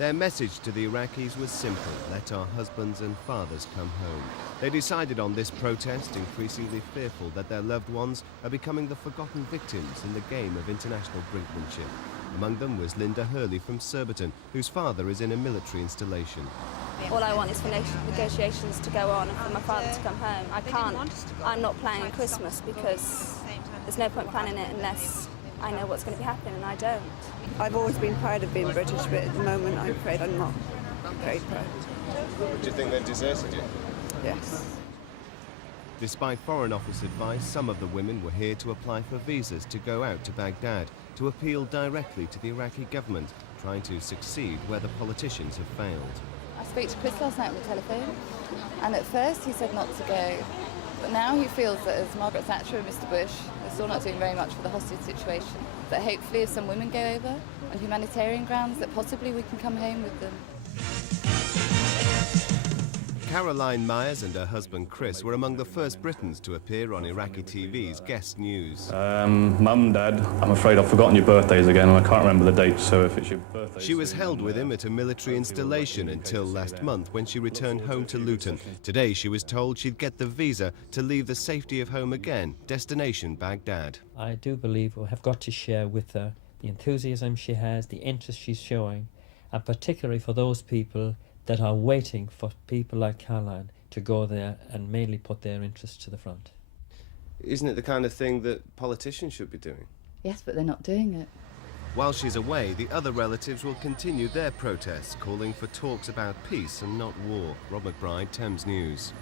Their message to the Iraqis was simple: let our husbands and fathers come home. They decided on this protest, increasingly fearful that their loved ones are becoming the forgotten victims in the game of international brinkmanship. Among them was Linda Hurley from Surbiton, whose father is in a military installation. All I want is for negotiations to go on and for my father to come home. I can't. I'm not planning Christmas because there's no point planning it unless I know what's going to be happening, and I don't. I've always been proud of being British, but at the moment I'm afraid I'm not very proud. Do you think they deserted you? Yes. Despite Foreign Office advice, some of the women were here to apply for visas to go out to Baghdad, to appeal directly to the Iraqi government, trying to succeed where the politicians have failed. I spoke to Chris last night on the telephone, and at first he said not to go, but now he feels that as Margaret Thatcher and Mr Bush, they're still not doing very much for the hostage situation, that hopefully if some women go over on humanitarian grounds, that possibly we can come home with them. Caroline Myers and her husband Chris were among the first Britons to appear on Iraqi TV's Guest News. Mum, Dad, I'm afraid I've forgotten your birthdays again and I can't remember the date, so if it's your birthday... She was held with him at a military installation until last month when she returned home to Luton. Today she was told she'd get the visa to leave the safety of home again, destination Baghdad. I do believe we have got to share with her the enthusiasm she has, the interest she's showing, and particularly for those people that are waiting for people like Caroline to go there and mainly put their interests to the front. Isn't it the kind of thing that politicians should be doing? Yes, but they're not doing it. While she's away, the other relatives will continue their protests, calling for talks about peace and not war. Rob McBride, Thames News.